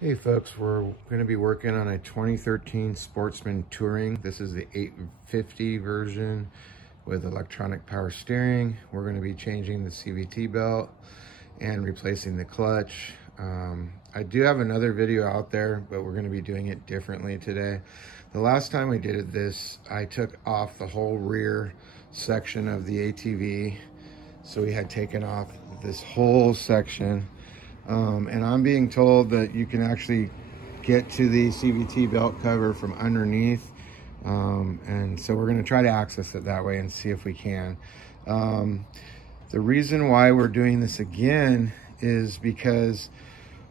Hey folks, we're going to be working on a 2013 Sportsman Touring. This is the 850 version with electronic power steering. We're going to be changing the CVT belt and replacing the clutch. I do have another video out there, but we're going to be doing it differently today. The last time we did this, I took off the whole rear section of the ATV. So we had taken off this whole section. And I'm being told that you can actually get to the CVT belt cover from underneath. And so we're going to try to access it that way and see if we can. The reason why we're doing this again is because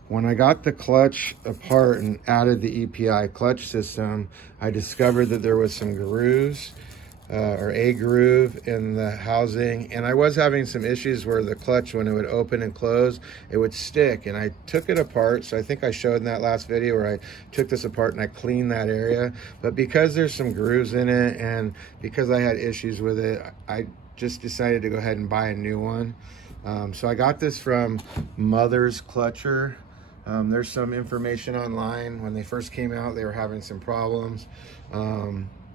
when I got the clutch apart and added the EPI clutch system, I discovered that there was some grooves or a groove in the housing, and I was having some issues where the clutch, when it would open and close, it would stick. And I took it apart, so I think I showed in that last video where I took this apart and I cleaned that area. But because there's some grooves in it and because I had issues with it, I just decided to go ahead and buy a new one. So I got this from Mother's Clutcher. There's some information online. When they first came out, they were having some problems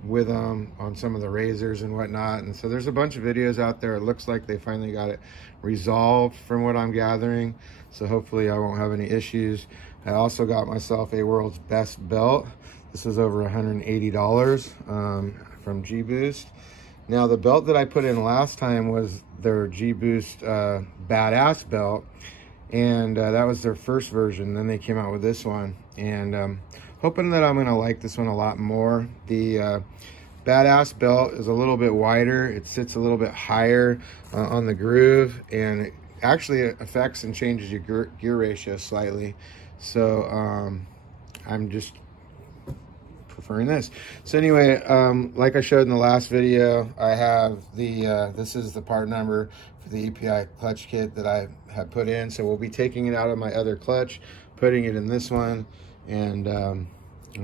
with them on some of the razors and whatnot, and so there's a bunch of videos out there. It looks like they finally got it resolved from what I'm gathering, so hopefully I won't have any issues. I also got myself a World's Best belt. This is over $180 from G-Boost. Now the belt that I put in last time was their G-Boost Badass belt, and that was their first version. Then they came out with this one, and hoping that I'm gonna like this one a lot more. The Badass belt is a little bit wider. It sits a little bit higher on the groove, and it actually affects and changes your gear ratio slightly. So I'm just preferring this. So anyway, like I showed in the last video, I have the, this is the part number for the EPI clutch kit that I have put in. So we'll be taking it out of my other clutch, putting it in this one. And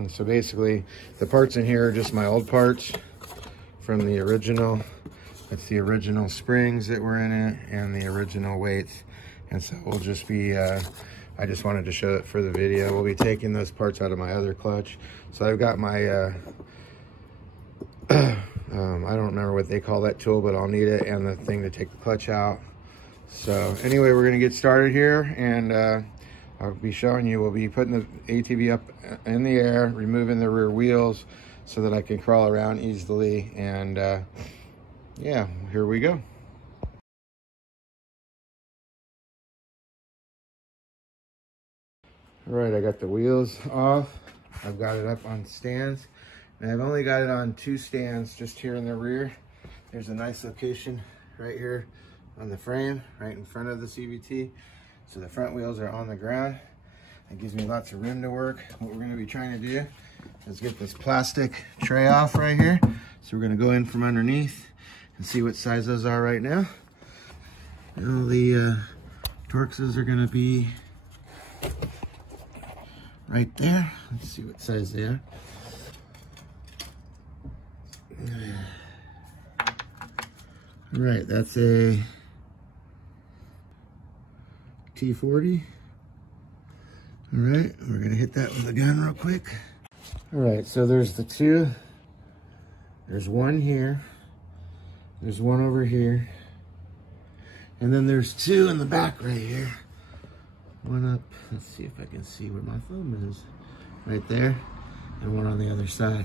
so basically the parts in here are just my old parts from the original. That's the original springs that were in it and the original weights. And so we'll just be, I just wanted to show it for the video. We'll be taking those parts out of my other clutch. So I've got my, I don't remember what they call that tool, but I'll need it, and the thing to take the clutch out. So anyway, we're gonna get started here, and I'll be showing you, we'll be putting the ATV up in the air, removing the rear wheels so that I can crawl around easily. And yeah, here we go. All right, I got the wheels off. I've got it up on stands. And I've only got it on 2 stands just here in the rear. There's a nice location right here on the frame, right in front of the CVT. So the front wheels are on the ground. That gives me lots of room to work. What we're gonna be trying to do is get this plastic tray off right here. So we're gonna go in from underneath and see what size those are right now. Now the Torxes are gonna be right there. Let's see what size they are. All right, that's a T40. All right, we're gonna hit that with a gun real quick. All right, so there's the 2. There's one here. There's one over here. And then there's 2 in the back right here. One up, let's see if I can see where my thumb is. Right there, and one on the other side.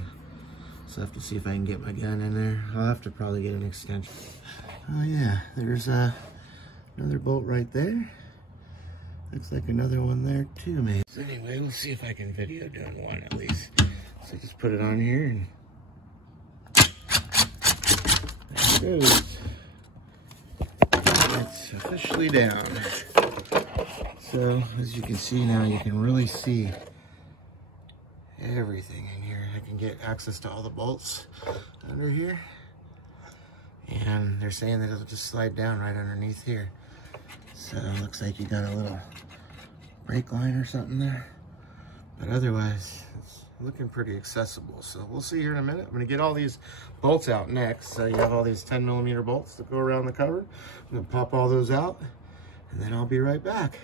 So I have to see if I can get my gun in there. I'll have to probably get an extension. Oh yeah, there's another bolt right there. Looks like another one there too, maybe. So anyway, we'll see if I can video doing one at least. So just put it on here and there it goes. It's officially down. So as you can see now, you can really see everything in here. I can get access to all the bolts under here. And they're saying that it'll just slide down right underneath here. So it looks like you got a little brake line or something there. But otherwise, it's looking pretty accessible. So we'll see here in a minute. I'm gonna get all these bolts out next. So you have all these 10mm bolts that go around the cover. I'm gonna pop all those out, and then I'll be right back.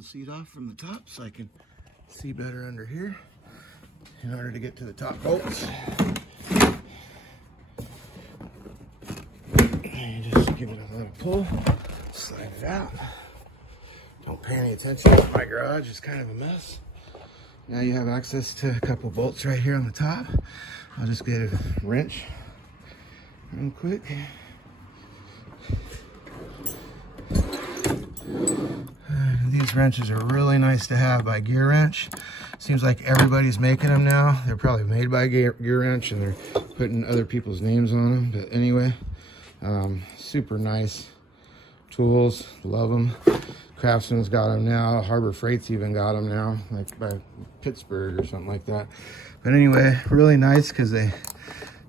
the seat off from the top so I can see better under here in order to get to the top bolts. And you just give it a little pull, slide it out. Don't pay any attention. My garage is kind of a mess. Now you have access to a couple bolts right here on the top. I'll just get a wrench real quick. These wrenches are really nice to have by Gear Wrench. Seems like everybody's making them now. They're probably made by Gear Wrench and they're putting other people's names on them. But anyway, super nice tools. Love them. Craftsman's got them now. Harbor Freight's even got them now, like by Pittsburgh or something like that. But anyway, really nice because they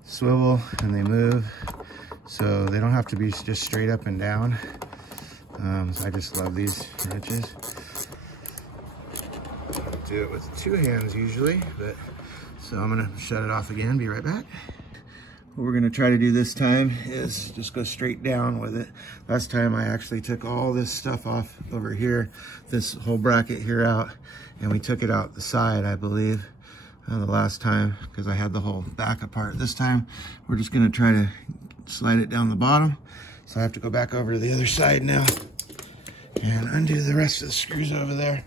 swivel and they move. So they don't have to be just straight up and down. So I just love these wrenches. Do it with two hands usually, but so I'm gonna shut it off again, be right back. What we're gonna try to do this time is just go straight down with it. Last time I actually took all this stuff off over here, this whole bracket here out, and we took it out the side, I believe, the last time, because I had the whole back apart. This time, we're just gonna try to slide it down the bottom. So I have to go back over to the other side now and undo the rest of the screws over there.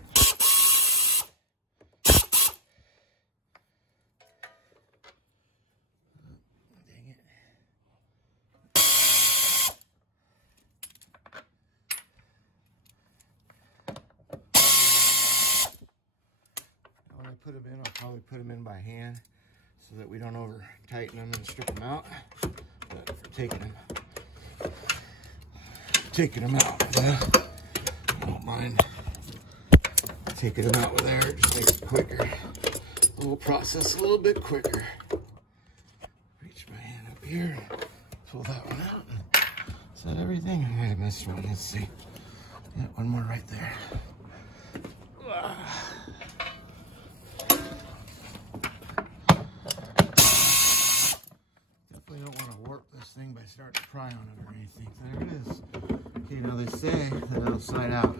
Dang it. When I put them in, I'll probably put them in by hand so that we don't over tighten them and strip them out. But for taking them out, I don't mind taking them out with air. It just makes it quicker. The whole process a little bit quicker. Reach my hand up here, pull that one out. Is that everything? I might have missed one. Let's see. Yeah, one more right there. Definitely don't want to warp this thing by starting to pry on it or anything. There it is. Okay, now they say that it'll slide out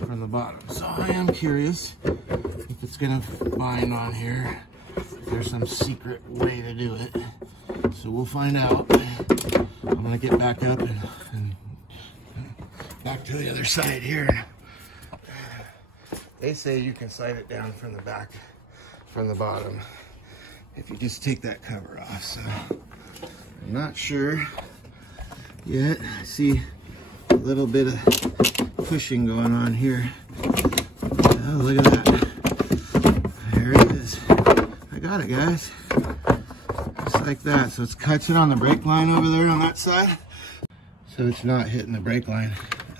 from the bottom. So I am curious if it's gonna bind on here. If there's some secret way to do it. So we'll find out. I'm gonna get back up and back to the other side here. They say you can slide it down from the back, from the bottom, if you just take that cover off. So I'm not sure yet. I see a little bit of pushing going on here. Oh, look at that. There it is. I got it, guys. Just like that. So it's catching on the brake line over there on that side. So it's not hitting the brake line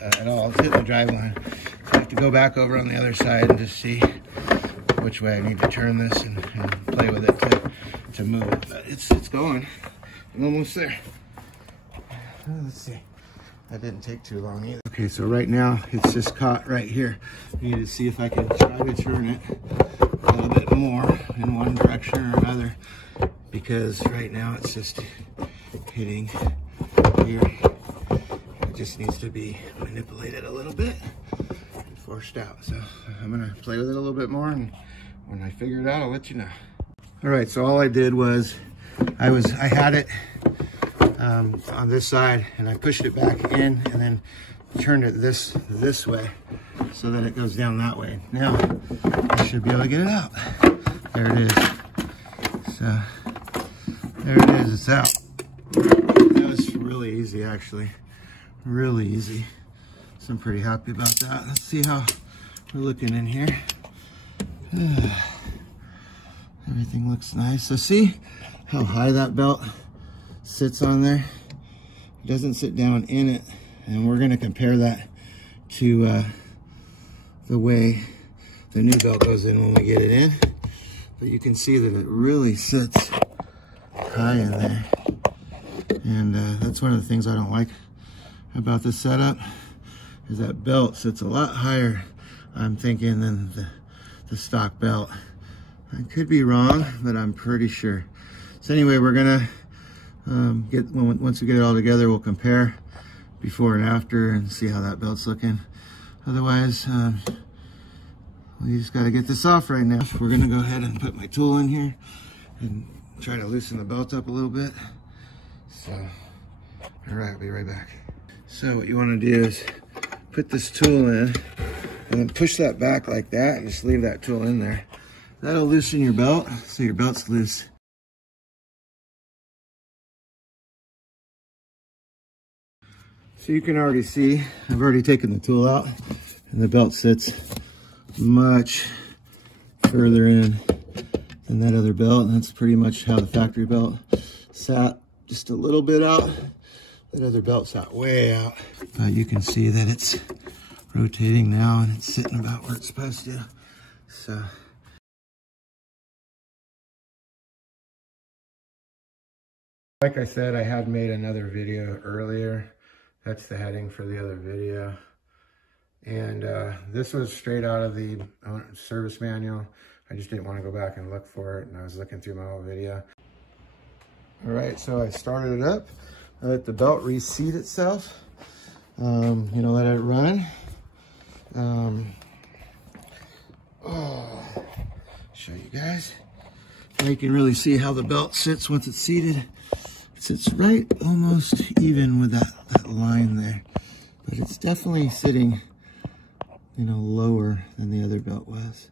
at all. It's hitting the drive line. I have to go back over on the other side and just see which way I need to turn this and play with it to move it. But it's going. I'm almost there. Let's see. That didn't take too long either. Okay, so right now it's just caught right here. I need to see if I can try to turn it a little bit more in one direction or another, because right now it's just hitting here. It just needs to be manipulated a little bit and forced out. So I'm gonna play with it a little bit more, and when I figure it out, I'll let you know. All right, so all I did was I had it on this side, and I pushed it back in and then turned it this way so that it goes down that way. Now I should be able to get it out. There it is. So there it is, it's out. That was really easy, actually. Really easy. So I'm pretty happy about that. Let's see how we're looking in here. Everything looks nice. So see how high that belt sits on there? It doesn't sit down in it. And we're gonna compare that to the way the new belt goes in when we get it in. But you can see that it really sits high in there. And that's one of the things I don't like about this setup, is that belt sits a lot higher, I'm thinking, than the stock belt. I could be wrong, but I'm pretty sure. So anyway, we're gonna once we get it all together, we'll compare before and after and see how that belt's looking. Otherwise, We just got to get this off right now. We're going to go ahead and put my tool in here and try to loosen the belt up a little bit. So, all right, I'll be right back. So what you want to do is put this tool in and then push that back like that and just leave that tool in there. That'll loosen your belt, so your belt's loose. So you can already see, I've already taken the tool out and the belt sits much further in than that other belt. And that's pretty much how the factory belt sat, just a little bit out. That other belt sat way out. But you can see that it's rotating now and it's sitting about where it's supposed to. So. Like I said, I had made another video earlier. That's the heading for the other video. And this was straight out of the service manual. I just didn't want to go back and look for it, and I was looking through my old video. All right, so I started it up. I let the belt reseat itself. You know, let it run. Show you guys. Now you can really see how the belt sits once it's seated. It sits right almost even with that line there. But it's definitely sitting, you know, lower than the other belt was.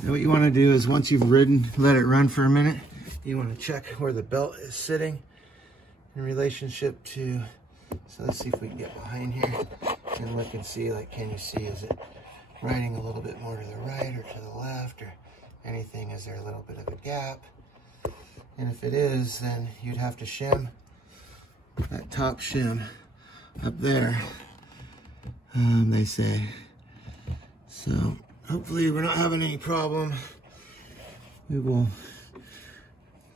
And what you want to do is once you've ridden, let it run for a minute, you want to check where the belt is sitting in relationship to, so let's see if we can get behind here and look and see, like, can you see, is it riding a little bit more to the right or to the left or anything? Is there a little bit of a gap? And if it is, then you'd have to shim that top shim up there, they say. So hopefully we're not having any problem. We will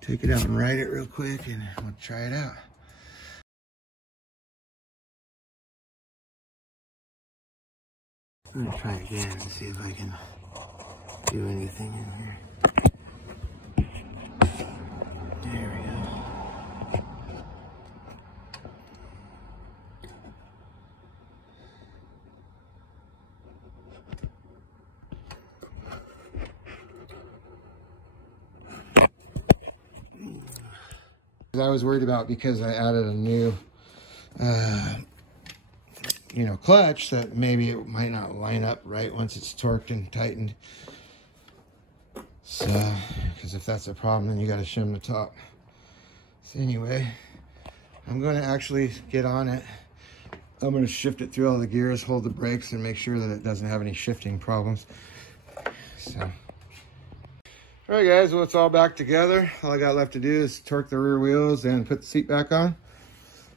take it out and ride it real quick and we'll try it out. I'm gonna try again and see if I can do anything in here. There we go. I was worried about, because I added a new you know, clutch, that maybe it might not line up right once it's torqued and tightened. So, because if that's a problem, then you got to shim the top. So anyway, I'm going to actually get on it. I'm going to shift it through all the gears, hold the brakes, and make sure that it doesn't have any shifting problems. So, all right, guys, well, it's all back together. All I got left to do is torque the rear wheels and put the seat back on.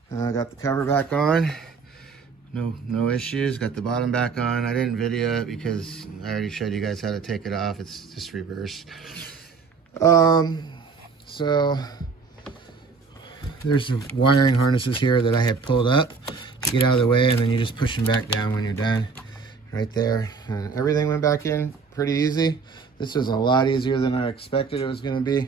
I got the cover back on. No issues. Got the bottom back on. I didn't video it because I already showed you guys how to take it off. It's just reverse. So there's some wiring harnesses here that I had pulled up to get out of the way, and then you just push them back down when you're done. Right there. Everything went back in pretty easy. This was a lot easier than I expected it was going to be.